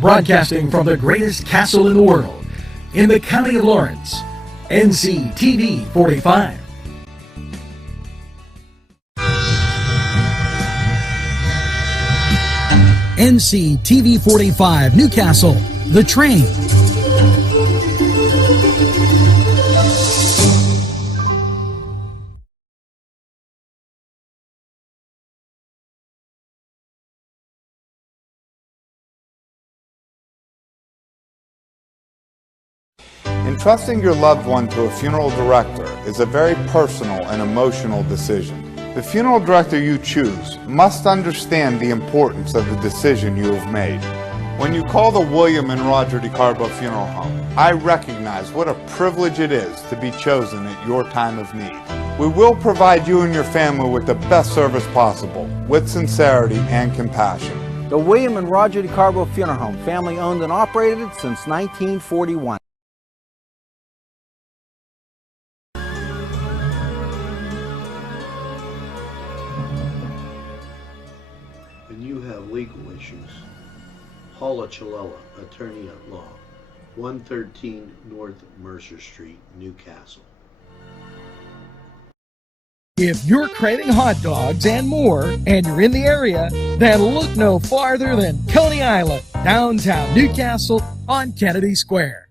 Broadcasting from the greatest castle in the world, in the county of Lawrence, Nctv45. Nctv45 Newcastle, The Train. Entrusting your loved one to a funeral director is a very personal and emotional decision. The funeral director you choose must understand the importance of the decision you have made. When you call the William and Roger DeCarbo Funeral Home, I recognize what a privilege it is to be chosen at your time of need. We will provide you and your family with the best service possible, with sincerity and compassion. The William and Roger DeCarbo Funeral Home, family owned and operated since 1941. When you have legal issues, Paula Chalella, attorney at law, 113 North Mercer Street, Newcastle. If you're craving hot dogs and more, and you're in the area, then look no farther than Coney Island, downtown Newcastle on Kennedy Square.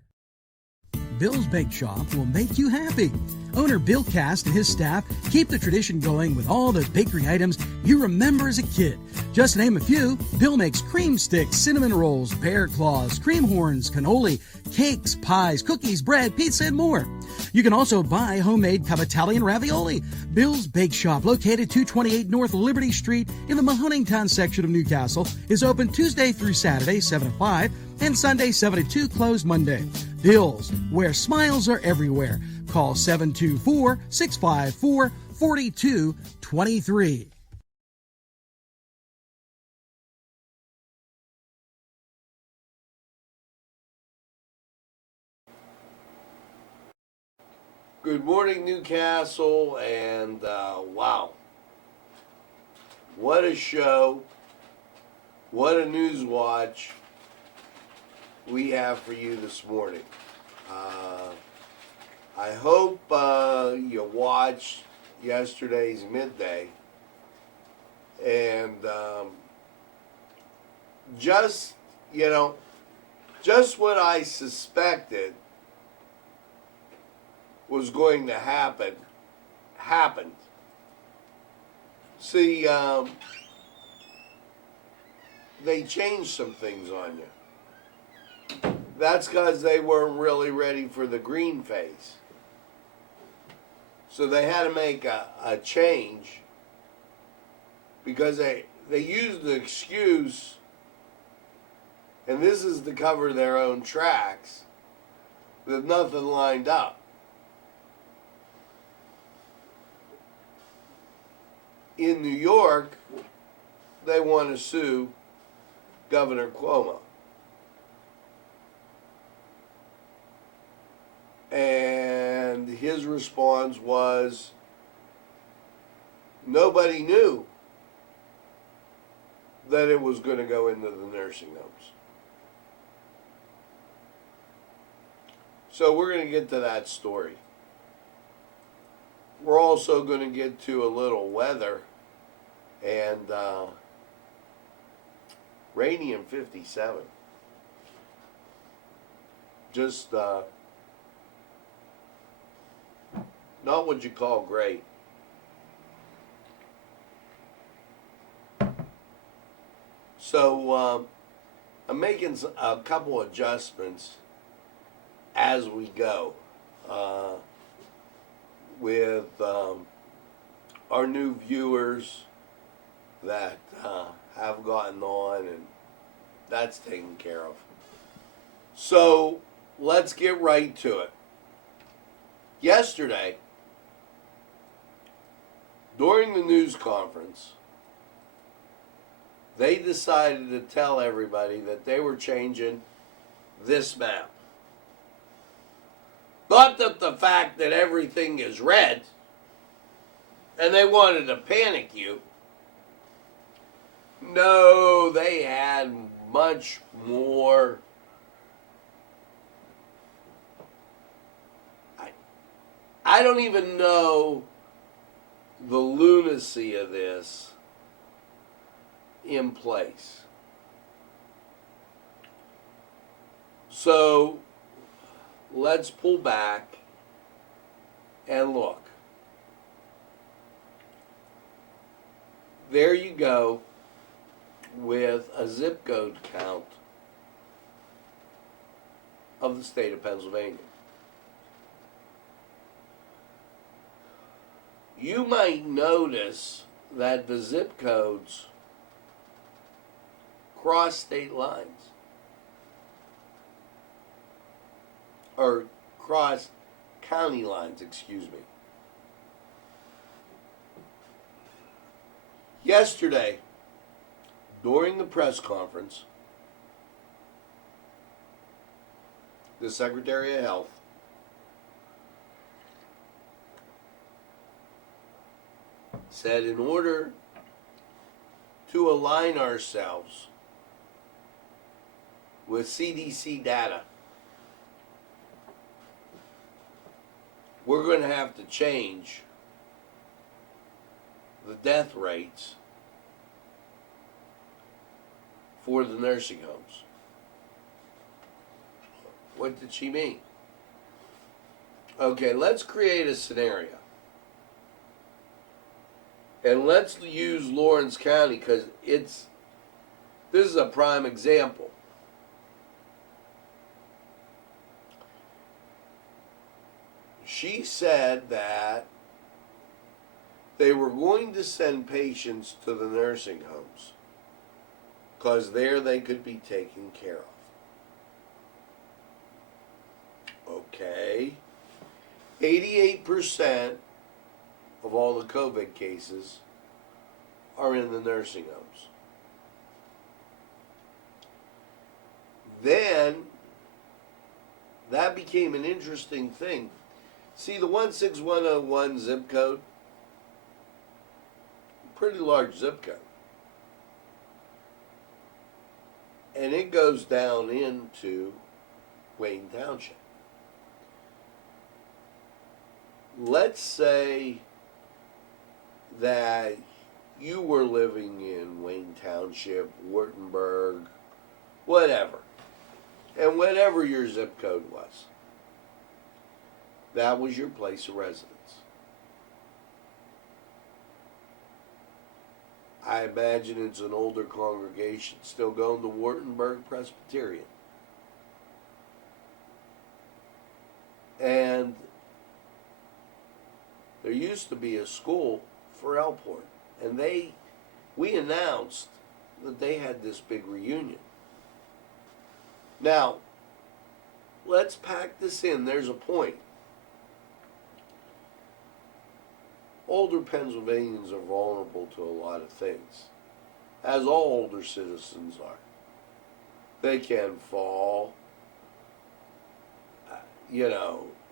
Bill's Bake Shop will make you happy. Owner Bill Cast and his staff keep the tradition going with all the bakery items you remember as a kid. Just to name a few, Bill makes cream sticks, cinnamon rolls, bear claws, cream horns, cannoli, cakes, pies, cookies, bread, pizza, and more. You can also buy homemade Cavatelli and ravioli. Bill's Bake Shop, located 228 North Liberty Street in the Mahoningtown section of Newcastle, is open Tuesday through Saturday, 7 to 5, and Sunday, 7 to 2, closed Monday. Bill's, where smiles are everywhere. Call 724-654-4223. Good morning, Newcastle, and wow. What a show. What a Newswatch we have for you this morning. I hope you watched yesterday's midday, and just what I suspected was going to happen happened. See, they changed some things on you. That's because they weren't really ready for the green phase. So they had to make a change because they used the excuse, and this is to cover their own tracks, that nothing lined up. In New York, they want to sue Governor Cuomo. And his response was, nobody knew that it was going to go into the nursing homes. So we're going to get to that story. We're also going to get to a little weather, and rainy and 57. Just not what you call great. So I'm making a couple adjustments as we go with our new viewers that have gotten on, and that's taken care of. So let's get right to it. Yesterday, during the news conference, they decided to tell everybody that they were changing this map. Not that the fact that everything is red, and they wanted to panic you. No, they had much more, I don't even know the lunacy of this in place. So let's pull back and look. There you go with a zip code count of the state of Pennsylvania. You might notice that the zip codes cross state lines, or cross county lines, excuse me. Yesterday, during the press conference, the Secretary of Health said in order to align ourselves with CDC data, we're going to have to change the death rates for the nursing homes. What did she mean? Okay, let's create a scenario. And let's use Lawrence County because this is a prime example. She said that they were going to send patients to the nursing homes because there they could be taken care of. Okay. 88% of all the COVID cases are in the nursing homes. Then that became an interesting thing. See the 16101 zip code? Pretty large zip code. And it goes down into Wayne Township. Let's say that you were living in Wayne Township, Wurtemberg, whatever. And whatever your zip code was, that was your place of residence. I imagine it's an older congregation still going to Wurtemberg Presbyterian. And there used to be a school for Elport. And we announced that they had this big reunion. Now, let's pack this in. There's a point. Older Pennsylvanians are vulnerable to a lot of things, as all older citizens are. They can fall,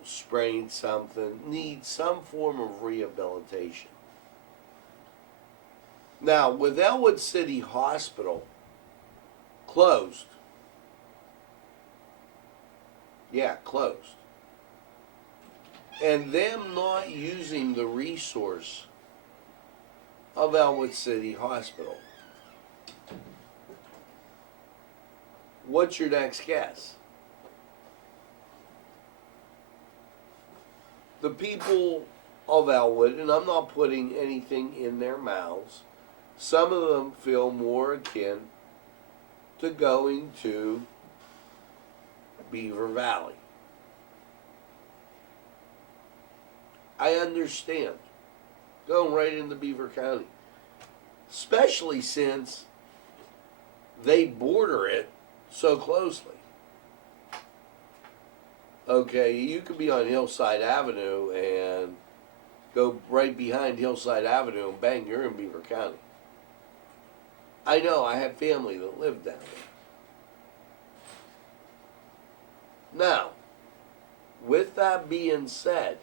sprain something, need some form of rehabilitation. Now, with Elwood City Hospital closed, closed, and them not using the resource of Elwood City Hospital, what's your next guess? The people of Elwood, and I'm not putting anything in their mouths, some of them feel more akin to going to Beaver Valley. I understand. Going right into Beaver County. Especially since they border it so closely. Okay, you could be on Hillside Avenue and go right behind Hillside Avenue and bang, you're in Beaver County. I know, I have family that live down there. Now, with that being said,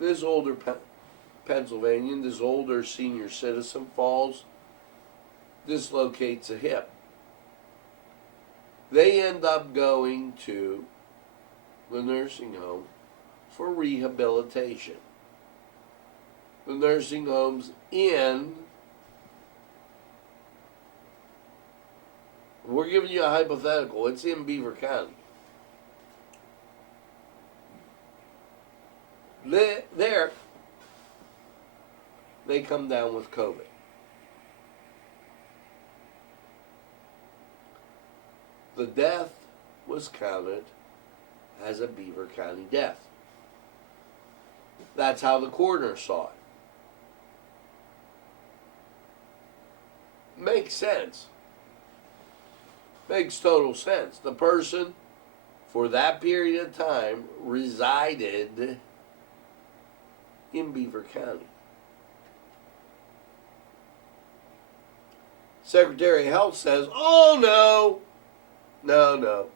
this older Pennsylvanian, this older senior citizen falls dislocates a hip. They end up going to the nursing home for rehabilitation. The nursing home's we're giving you a hypothetical, it's in Beaver County. There, they come down with COVID. The death was counted as a Beaver County death. That's how the coroner saw it. Makes sense. Makes total sense. The person, for that period of time, resided in Beaver County. Secretary of Health says, oh no, no.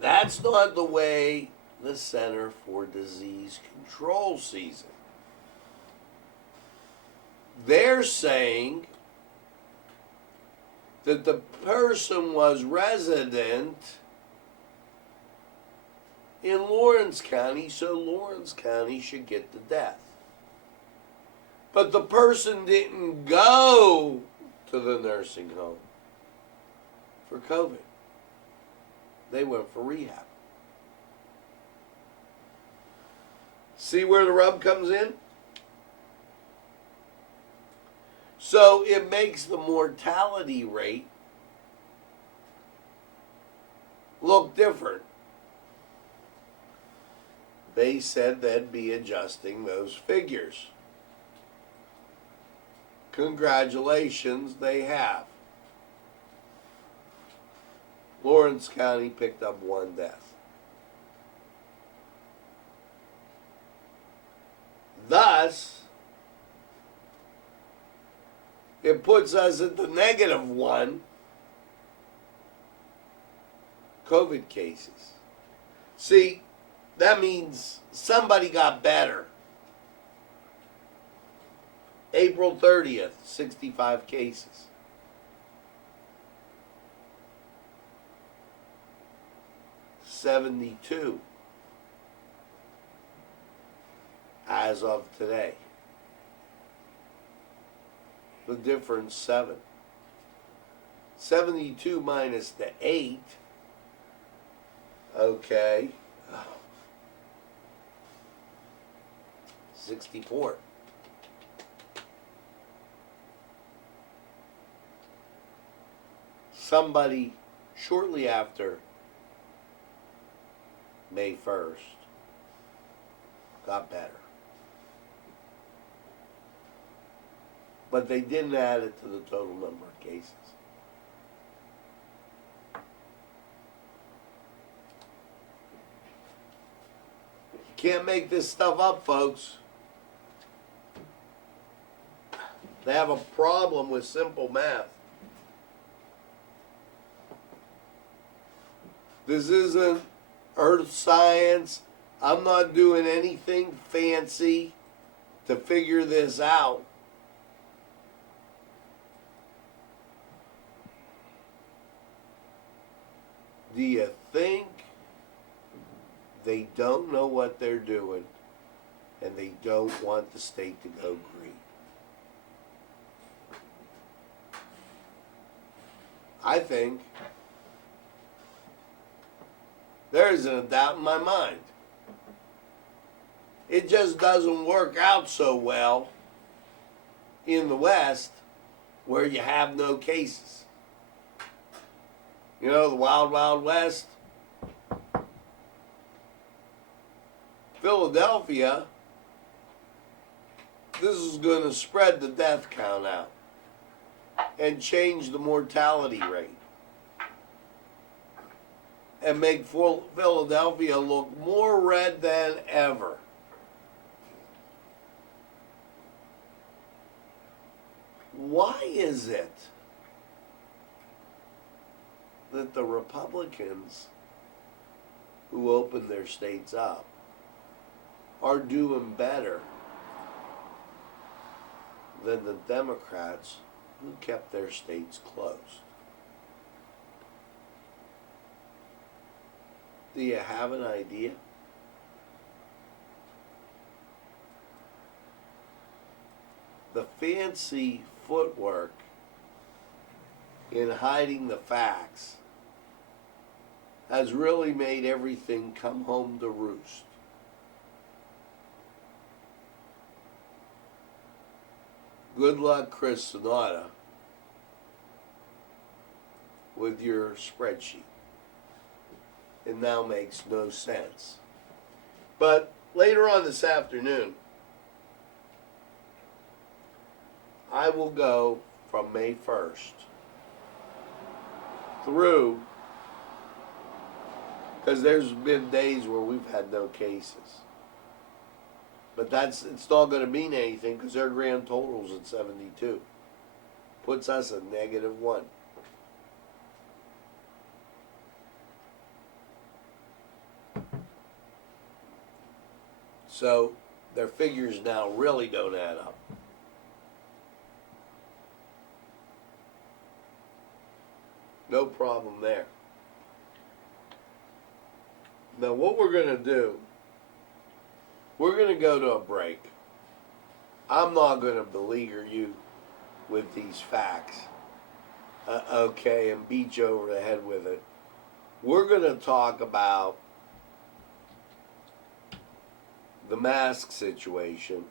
That's not the way the Center for Disease Control sees it. They're saying that the person was resident in Lawrence County, so Lawrence County should get the death. But the person didn't go to the nursing home for COVID. They went for rehab. See where the rub comes in? So it makes the mortality rate look different. They said they'd be adjusting those figures. Congratulations, they have. Lawrence County picked up one death. Thus, it puts us at the -1 COVID cases. See, that means somebody got better. April 30th, 65 cases. $72 as of today. The difference 7. 72 minus the 8. Okay. 64. Somebody shortly after May 1st got better. But they didn't add it to the total number of cases. You can't make this stuff up, folks. They have a problem with simple math. This isn't earth science. I'm not doing anything fancy to figure this out. Do you think they don't know what they're doing and they don't want the state to go green? I think there isn't a doubt in my mind. It just doesn't work out so well in the West where you have no cases. You know, the Wild Wild West. Philadelphia, this is going to spread the death count out and change the mortality rate and make Philadelphia look more red than ever. Why is it that the Republicans who opened their states up are doing better than the Democrats who kept their states closed. Do you have an idea? The fancy footwork in hiding the facts has really made everything come home to roost. Good luck, Chris Sonata, with your spreadsheet. It now makes no sense. But later on this afternoon, I will go from May 1st through, because there's been days where we've had no cases. But it's not going to mean anything because their grand total's at 72. Puts us at -1. So their figures now really don't add up. No problem there. Now what we're going to do, we're going to go to a break. I'm not going to beleaguer you with these facts, okay, and beat you over the head with it. We're going to talk about the mask situation.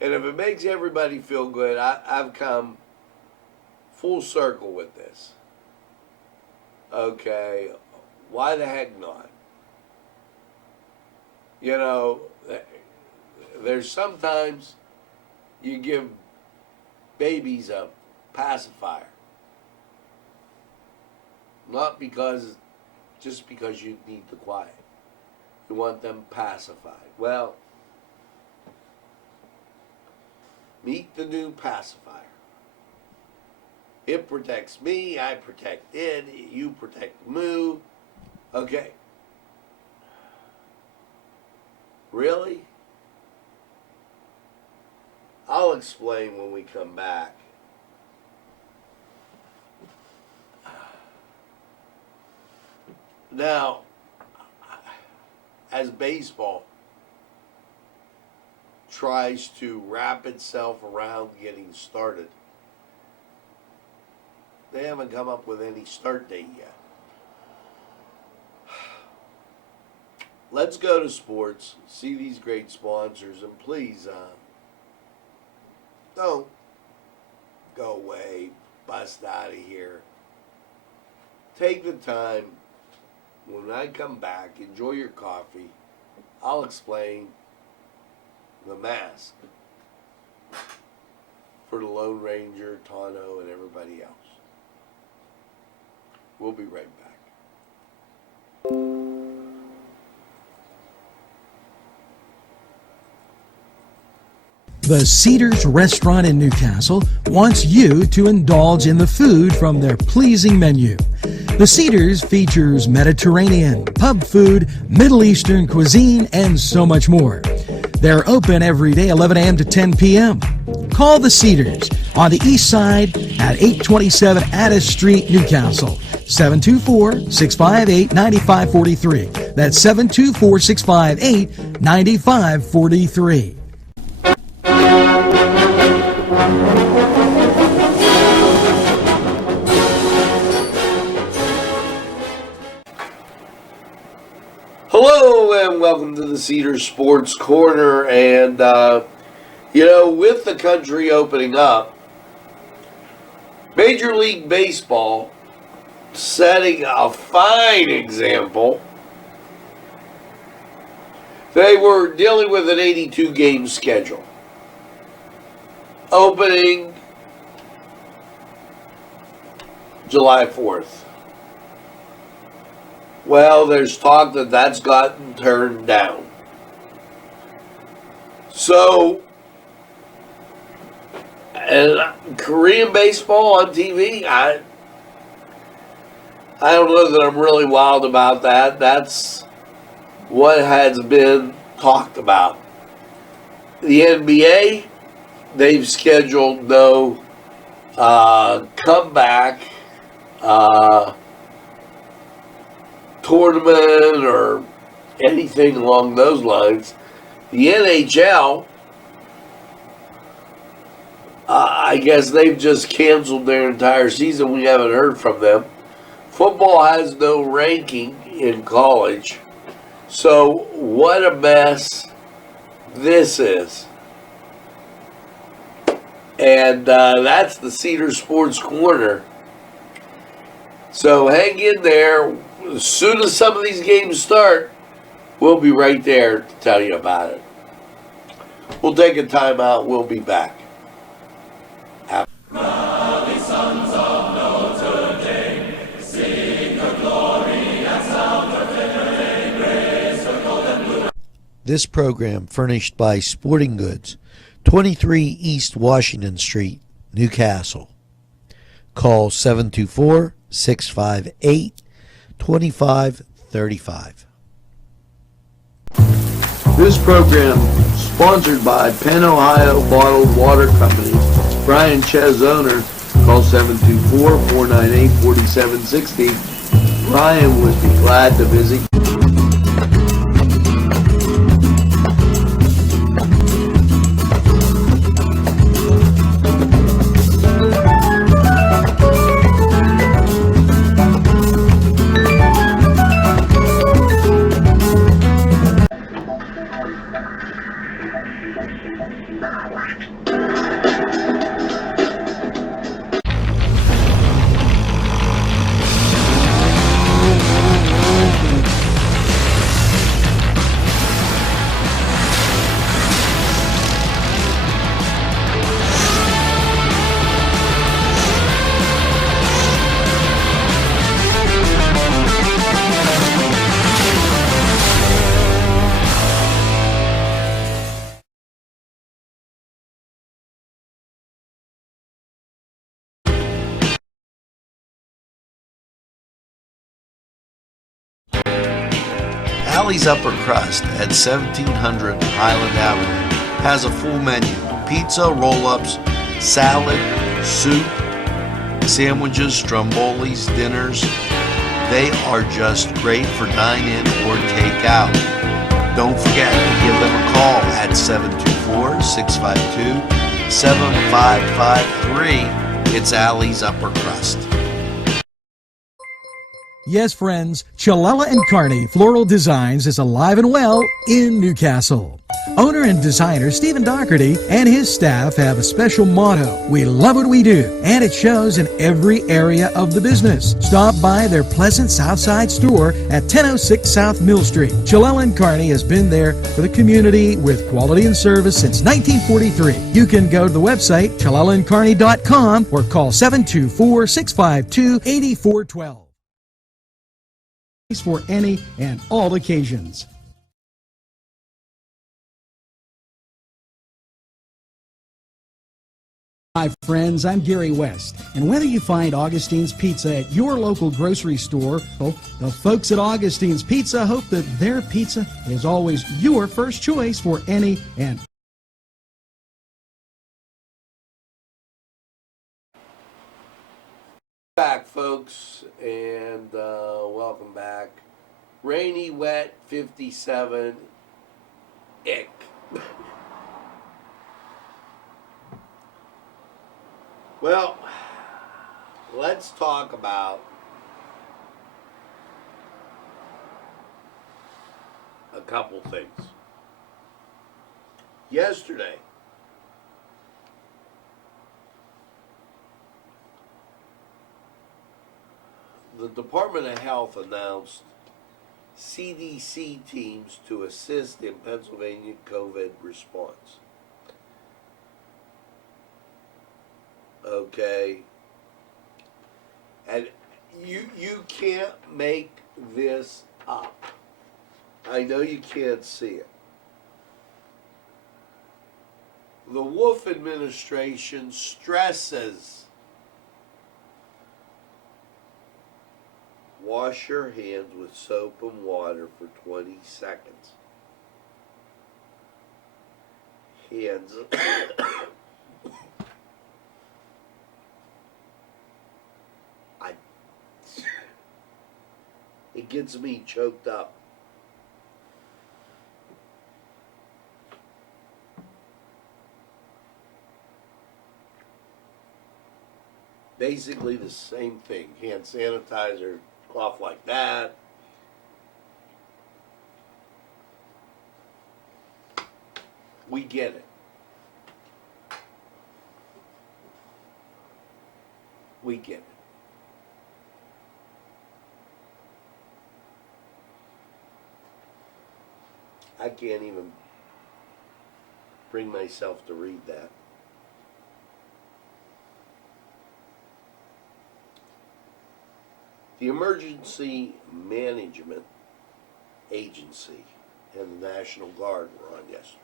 And if it makes everybody feel good, I've come full circle with this. Okay, why the heck not? You know, there's sometimes you give babies a pacifier. Not just because you need the quiet. You want them pacified. Well, meet the new pacifier. It protects me, I protect it, you protect Moo. Okay. Really? I'll explain when we come back. Now, as baseball tries to wrap itself around getting started, they haven't come up with any start date yet. Let's go to sports, see these great sponsors, and please don't go away, bust out of here. Take the time. When I come back, enjoy your coffee. I'll explain the mask for the Lone Ranger, Tano, and everybody else. We'll be right back. The Cedars Restaurant in Newcastle wants you to indulge in the food from their pleasing menu. The Cedars features Mediterranean, pub food, Middle Eastern cuisine, and so much more. They're open every day 11 a.m. to 10 p.m. Call the Cedars on the east side at 827 Addis Street, Newcastle. 724-658-9543. That's 724-658-9543. Hello and welcome to the Cedars Sports Corner. And, with the country opening up, Major League Baseball setting a fine example. They were dealing with an 82-game schedule. Opening July 4th. Well, there's talk that that's gotten turned down. So, and Korean baseball on TV, I don't know that I'm really wild about that. That's what has been talked about. The NBA, they've scheduled no comeback tournament or anything along those lines. The NHL, I guess they've just canceled their entire season. We haven't heard from them. Football has no ranking in college. So what a mess this is. And that's the Cedar Sports Corner. So hang in there. As soon as some of these games start, we'll be right there to tell you about it. We'll take a time out. We'll be back. This program furnished by Sporting Goods, 23 East Washington Street, Newcastle. Call 724-658-2535. This program sponsored by Penn Ohio Bottled Water Company. Brian Ches, owner. Call 724-498-4760. Brian would be glad to visit. Alley's Upper Crust at 1700 Highland Avenue has a full menu: pizza, roll-ups, salad, soup, sandwiches, strombolis, dinners. They are just great for dine-in or take-out. Don't forget to give them a call at 724-652-7553. It's Alley's Upper Crust. Yes, friends, Chalella and Carney Floral Designs is alive and well in Newcastle. Owner and designer Stephen Doherty and his staff have a special motto: we love what we do, and it shows in every area of the business. Stop by their pleasant Southside store at 1006 South Mill Street. Chalella and Carney has been there for the community with quality and service since 1943. You can go to the website chalellaandcarney.com or call 724-652-8412. For any and all occasions. Hi friends, I'm Gary West, and whether you find Augustine's Pizza at your local grocery store, the folks at Augustine's Pizza hope that their pizza is always your first choice for any and Back, folks, and welcome back. Rainy, wet, 57. Ick. Well, let's talk about a couple things. Yesterday, the Department of Health announced CDC teams to assist in Pennsylvania COVID response. Okay. And you can't make this up. I know you can't see it. The Wolf administration stresses wash your hands with soap and water for 20 seconds. hands. I, it gets me choked up. Basically the same thing. Hand sanitizer, cloth like that. We get it. We get it. I can't even bring myself to read that. The Emergency Management Agency and the National Guard were on yesterday.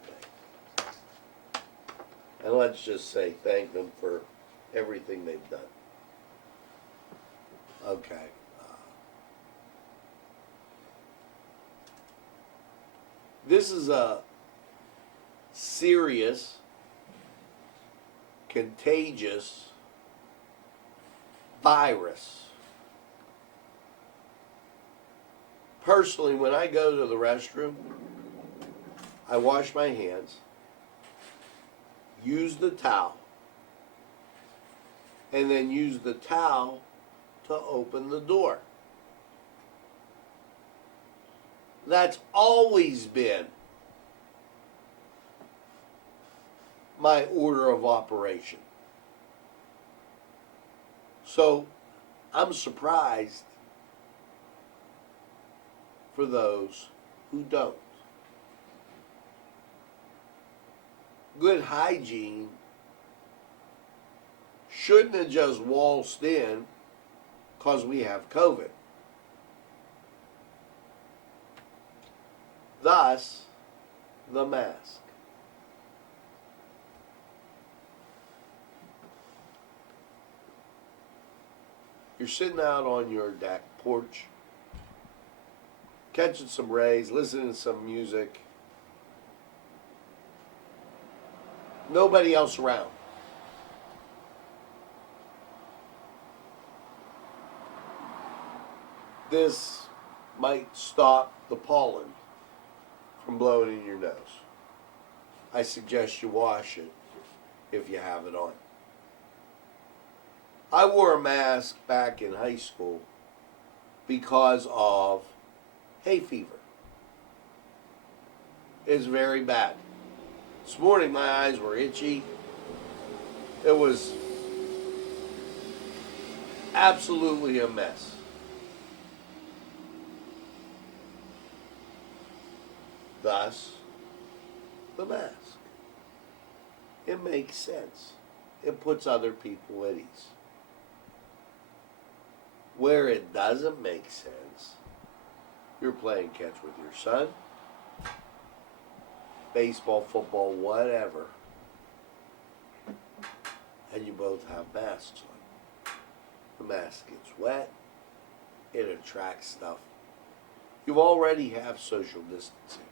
And let's just say thank them for everything they've done. Okay. This is a serious, contagious virus. Personally, when I go to the restroom, I wash my hands, use the towel, and then use the towel to open the door. That's always been my order of operation. So I'm surprised for those who don't. Good hygiene shouldn't have just waltzed in because we have COVID. Thus, the mask. You're sitting out on your deck porch, catching some rays, listening to some music. Nobody else around. This might stop the pollen from blowing in your nose. I suggest you wash it if you have it on. I wore a mask back in high school because of hay fever. It's very bad. This morning my eyes were itchy. It was absolutely a mess. Thus, the mask. It makes sense. It puts other people at ease. Where it doesn't make sense, you're playing catch with your son, baseball, football, whatever, and you both have masks on. The mask gets wet, it attracts stuff. You already have social distancing.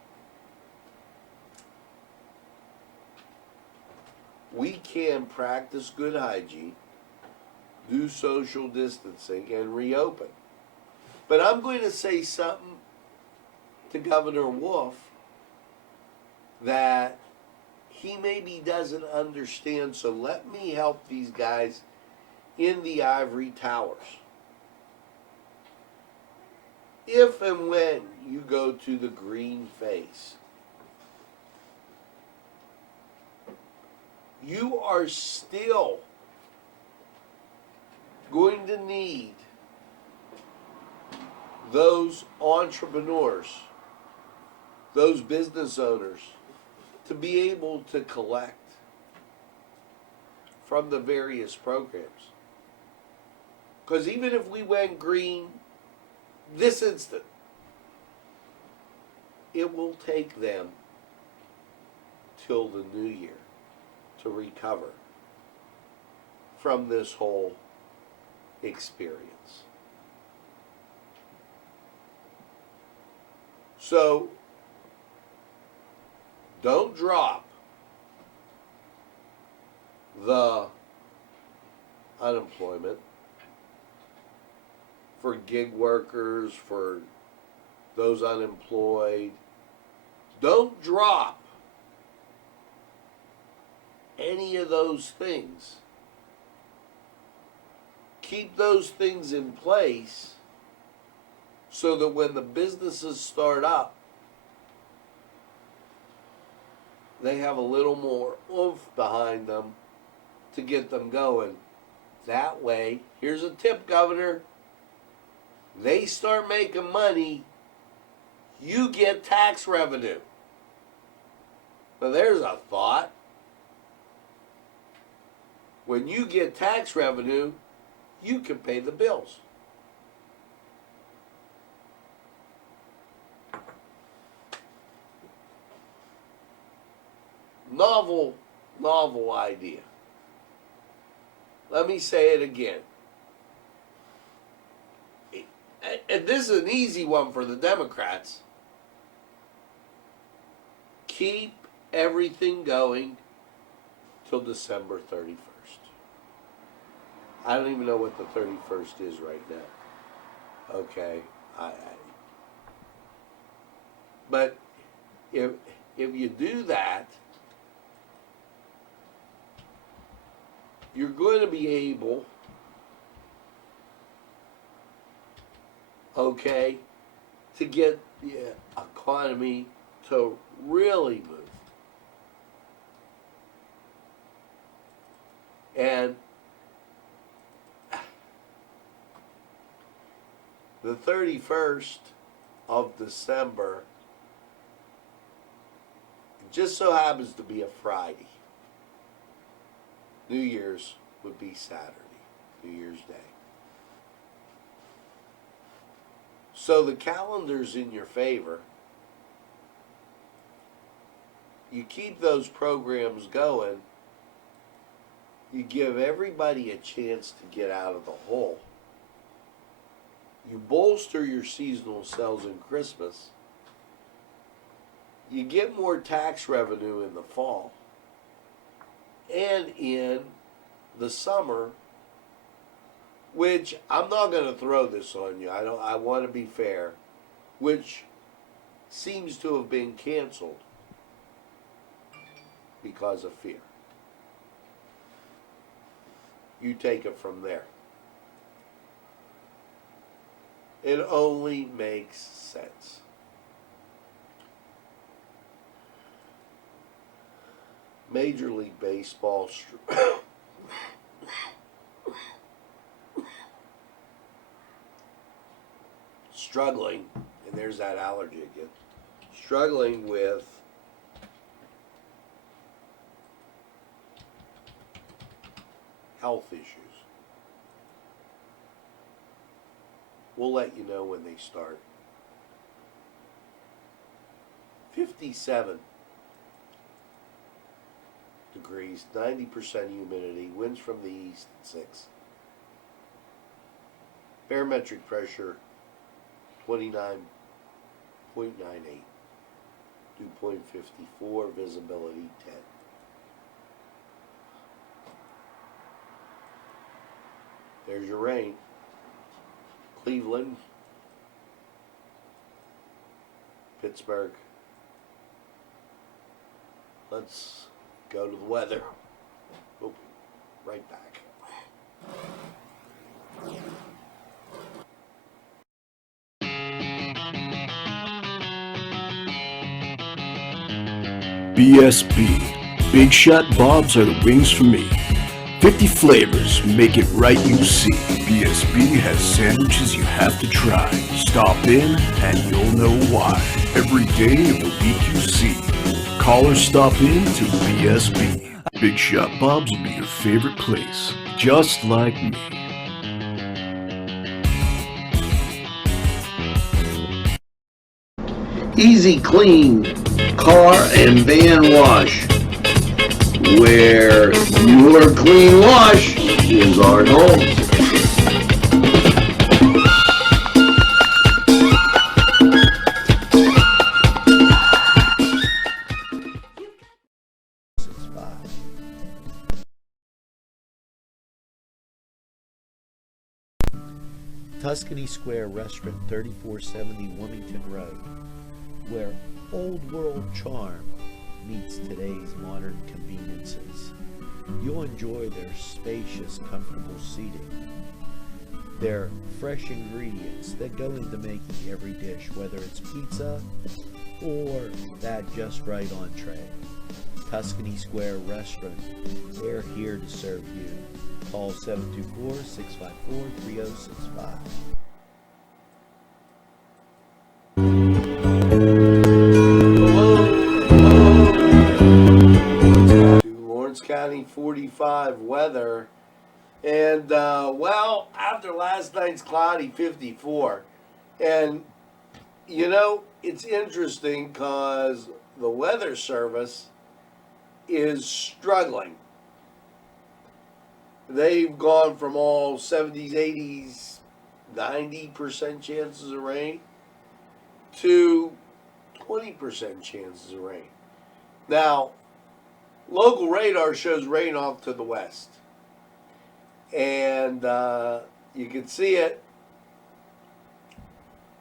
We can practice good hygiene, do social distancing, and reopen. But I'm going to say something to Governor Wolf that he maybe doesn't understand, so let me help these guys in the ivory towers. If and when you go to the green phase, you are still going to need those entrepreneurs, those business owners, to be able to collect from the various programs. Because even if we went green this instant, it will take them till the new year to recover from this whole experience. So don't drop the unemployment for gig workers, for those unemployed. Don't drop any of those things. Keep those things in place so that when the businesses start up, they have a little more oomph behind them to get them going. That way, here's a tip, Governor. They start making money, you get tax revenue. Now there's a thought. When you get tax revenue, you can pay the bills. Novel idea. Let me say it again. And this is an easy one for the Democrats. Keep everything going till December 31st. I don't even know what the 31st is right now. Okay. But if you do that, you're going to be able, okay, to get the economy to really move. And the 31st of December just so happens to be a Friday. New Year's would be Saturday, New Year's Day. So the calendar's in your favor. You keep those programs going. You give everybody a chance to get out of the hole. You bolster your seasonal sales in Christmas. You get more tax revenue in the fall. And in the summer, which I'm not going to throw this on you. I want to be fair, which seems to have been canceled because of fear. You take it from there. It only makes sense. Major League Baseball struggling, and there's that allergy again, struggling with health issues. We'll let you know when they start. 57 degrees, 90% humidity, winds from the east at 6. Barometric pressure 29.98. Dew point 54, visibility 10. There's your rain. Cleveland, Pittsburgh. Let's go to the weather. Oh, right back. BSB. Big Shot Bobs are the wings for me. 50 flavors, make it right, you see. BSB has sandwiches you have to try. Stop in and you'll know why. Every day of the week you see. Call or stop in to BSB. Big Shot Bobs will be your favorite place, just like me. Easy Clean Car and Van Wash, where your clean wash is our goal. Tuscany Square Restaurant, 3470 Wilmington Road, where old world charm meets today's modern conveniences. You'll enjoy their spacious, comfortable seating, their fresh ingredients that go into making every dish, whether it's pizza or that just right entree. Tuscany Square Restaurant, they're here to serve you. Call 724-654-3065. Lawrence County 45 weather. And, well, after last night's cloudy 54. And, you know, it's interesting because the Weather Service is struggling. They've gone from all 70s, 80s, 90% chances of rain to 20% chances of rain. Now, local radar shows rain off to the west. And you can see it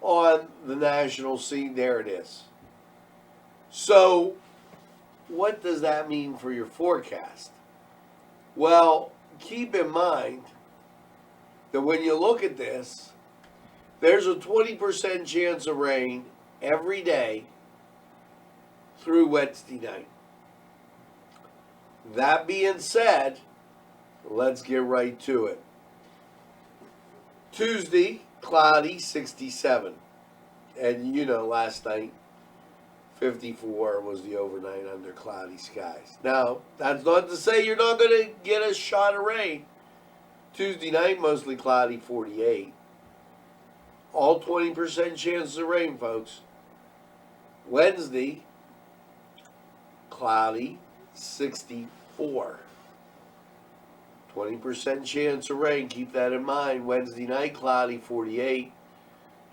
on the national scene. There it is. So, what does that mean for your forecast? Well, keep in mind that when you look at this, there's a 20% chance of rain every day through Wednesday night. That being said, let's get right to it. Tuesday, cloudy, 67. And you know, last night, 54 was the overnight under cloudy skies. Now, that's not to say you're not going to get a shot of rain. Tuesday night, mostly cloudy, 48. All 20% chances of rain, folks. Wednesday, cloudy, 64. 20% chance of rain. Keep that in mind. Wednesday night, cloudy, 48.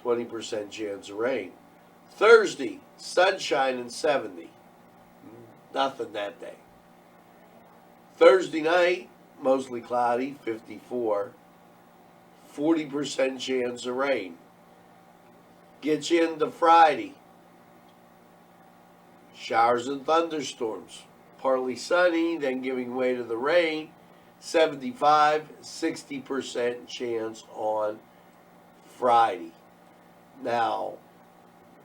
20% chance of rain. Thursday, sunshine and 70. Nothing that day. Thursday night, mostly cloudy, 54. 40% chance of rain. Get you into Friday. Showers and thunderstorms. Partly sunny, then giving way to the rain. 75, 60% chance on Friday. Now,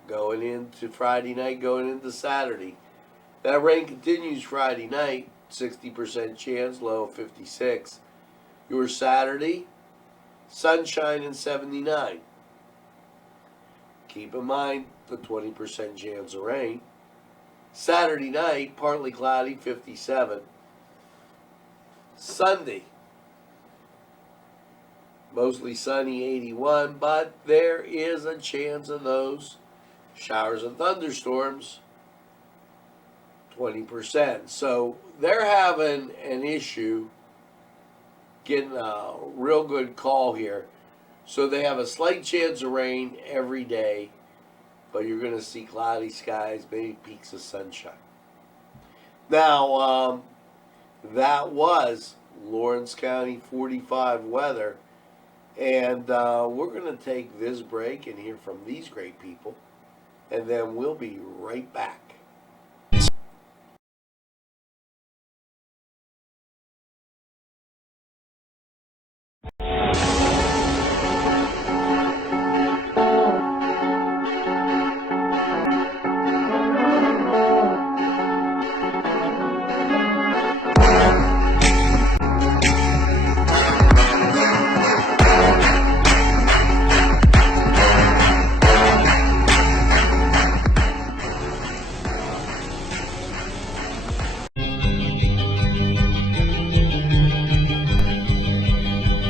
going into Friday night, going into Saturday. That rain continues Friday night, 60% chance, low of 56. Your Saturday, sunshine and 79. Keep in mind the 20% chance of rain. Saturday night, partly cloudy, 57. Sunday, mostly sunny, 81, but there is a chance of those showers and thunderstorms, 20%. So they're having an issue getting a real good call here. So they have a slight chance of rain every day, but you're going to see cloudy skies, maybe peaks of sunshine. Now, that was Lawrence County 45 weather. And we're going to take this break and hear from these great people. And then we'll be right back.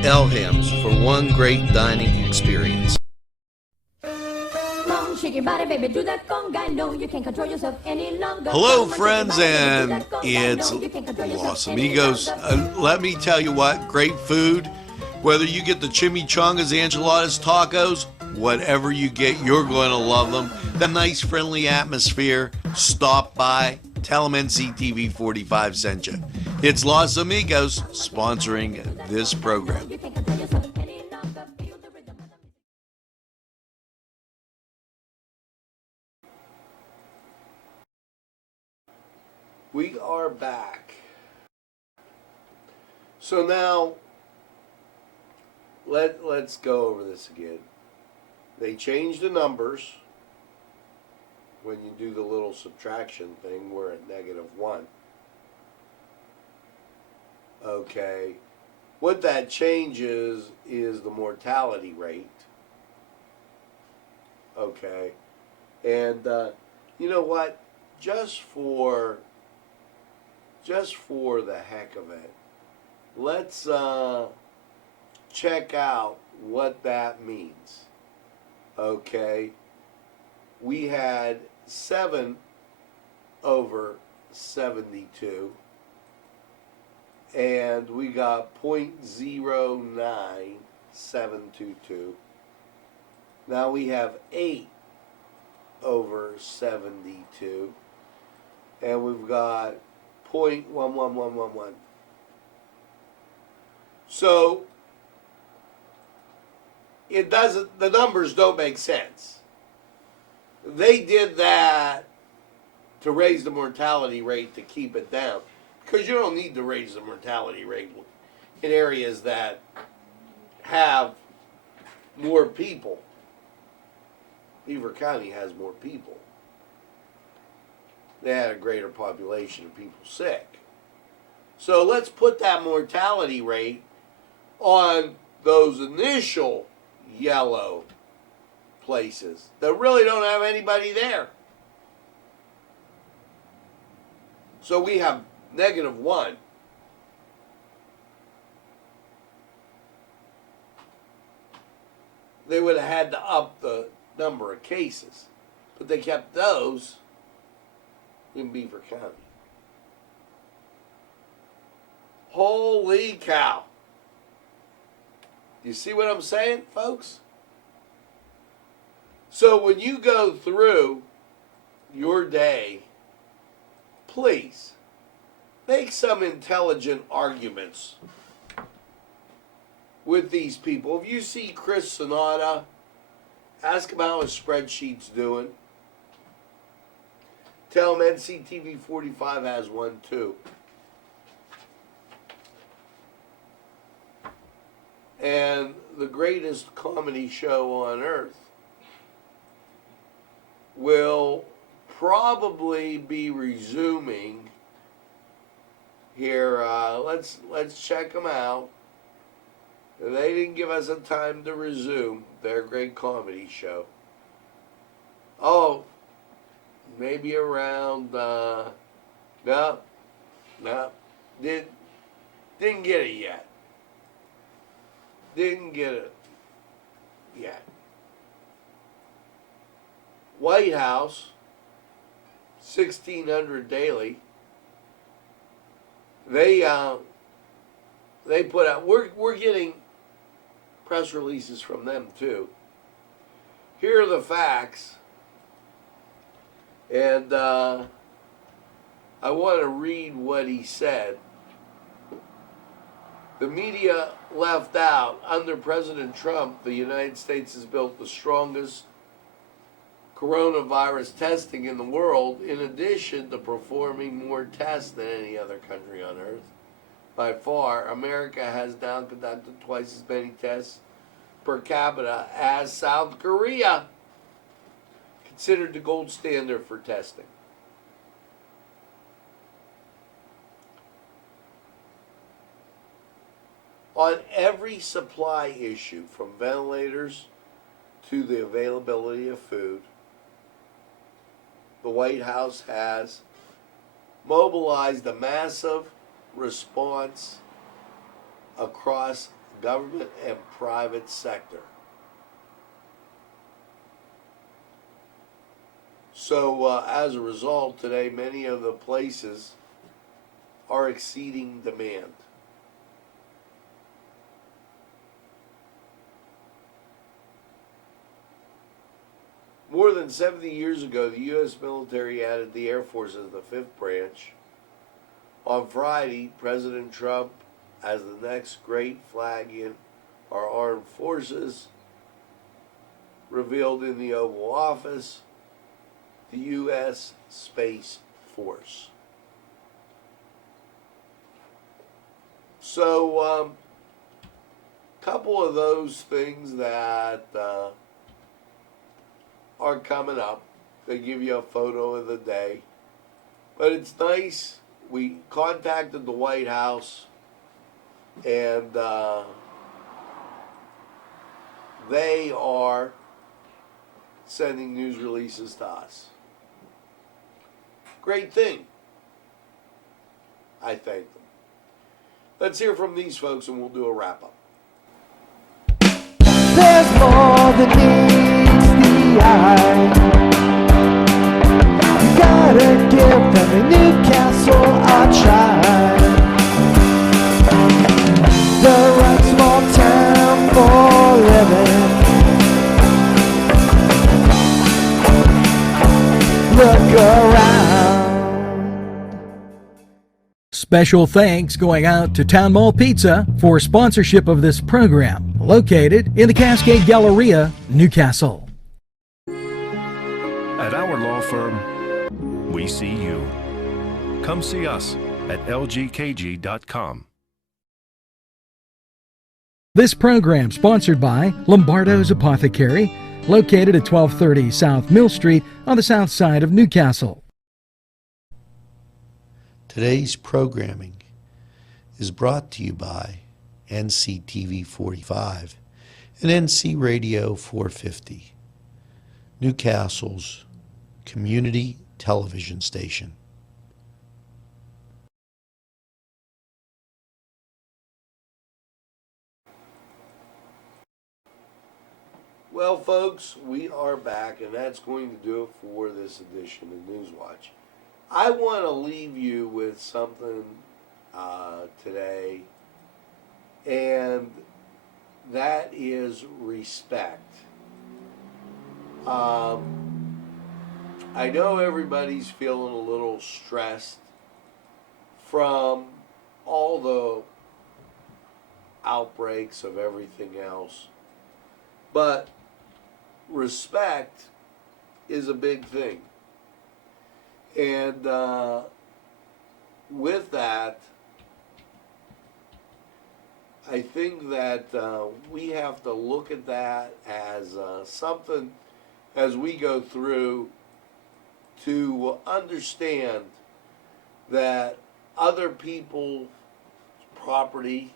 Elham's for one great dining experience. Shake your body, baby, do that conga. No, you can't control yourself any longer. Hello, friends, and it's Los Amigos. Let me tell you what, great food. Whether you get the chimichangas, enchiladas, tacos, whatever you get, you're going to love them. The nice, friendly atmosphere. Stop by. Tell them Nctv45 sent you. It's Los Amigos sponsoring this program. back. So now, let's go over this again. They changed the numbers when you do the little subtraction thing. We're at -1. Okay. What that changes is the mortality rate. Okay. And you know what? Just for the heck of it, let's check out what that means. Okay. We had 7 over 72. And we got 0.09722. Now we have 8 over 72. And we've got 0.11111. So it doesn't, the numbers don't make sense. They did that to raise the mortality rate to keep it down. Because you don't need to raise the mortality rate in areas that have more people. Beaver County has more people. They had a greater population of people sick. So let's put that mortality rate on those initial yellow places that really don't have anybody there. So we have -1. They would have had to up the number of cases, but they kept those in Beaver County. Holy cow. You see what I'm saying, folks? So when you go through your day, please make some intelligent arguments with these people. If you see Chris Sonata, ask him how his spreadsheet's doing. Tell him NCTV45 has one too. And the greatest comedy show on earth will probably be resuming here. Let's check them out. They didn't give us a time to resume their great comedy show. Oh, maybe around no, didn't get it yet. Didn't get it yet. White House, 1600 daily. They put out. We're getting press releases from them too. Here are the facts, and I want to read what he said. The media left out, under President Trump, the United States has built the strongest coronavirus testing in the world, in addition to performing more tests than any other country on earth. By far, America has now conducted twice as many tests per capita as South Korea, considered the gold standard for testing. On every supply issue, from ventilators to the availability of food, the White House has mobilized a massive response across government and private sector. So as a result, today many of the places are exceeding demand. More than 70 years ago, the U.S. military added the Air Force as the 5th branch. On Friday, President Trump, as the next great flag in our armed forces, revealed in the Oval Office the U.S. Space Force. So, couple of those things that are coming up. They give you a photo of the day. But it's nice. We contacted the White House, and they are sending news releases to us. Great thing. I thank them. Let's hear from these folks and we'll do a wrap-up. There's more than meets the eye. You gotta give them a Newcastle a try. The right small town for living. Look around. Special thanks going out to Town Mall Pizza for sponsorship of this program, located in the Cascade Galleria, Newcastle. At our law firm, we see you. Come see us at lgkg.com. This program sponsored by Lombardo's Apothecary, located at 1230 South Mill Street on the south side of Newcastle. Today's programming is brought to you by Nctv45 and NC Radio 450, Newcastle's community television station. Well, folks, we are back, and that's going to do it for this edition of Newswatch. I want to leave you with something today, and that is respect. I know everybody's feeling a little stressed from all the outbreaks of everything else, but respect is a big thing. And with that, I think that we have to look at that as something as we go through to understand that other people's property,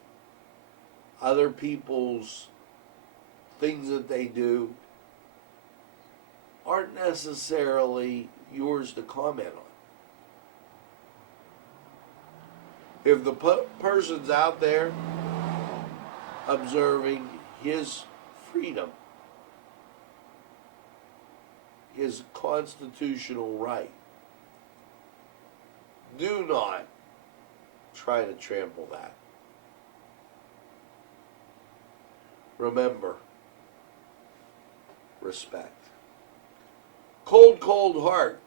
other people's things that they do aren't necessarily yours to comment on. If the person's out there observing his freedom, his constitutional right, do not try to trample that. Remember, respect. Cold, Cold Heart,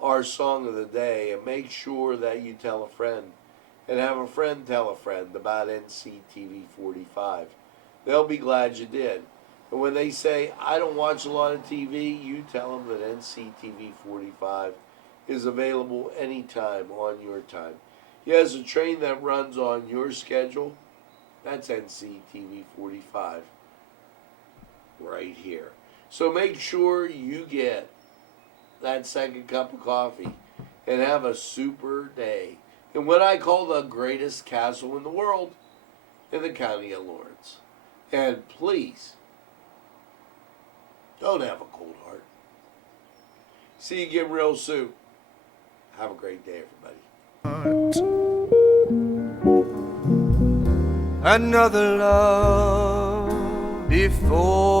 our song of the day, and make sure that you tell a friend and have a friend tell a friend about Nctv45. They'll be glad you did. And when they say, I don't watch a lot of TV, you tell them that Nctv45 is available anytime on your time. He has a train that runs on your schedule. That's Nctv45 right here. So make sure you get that second cup of coffee and have a super day in what I call the greatest castle in the world in the county of Lawrence. And please, don't have a cold heart. See you again real soon. Have a great day, everybody. Another love before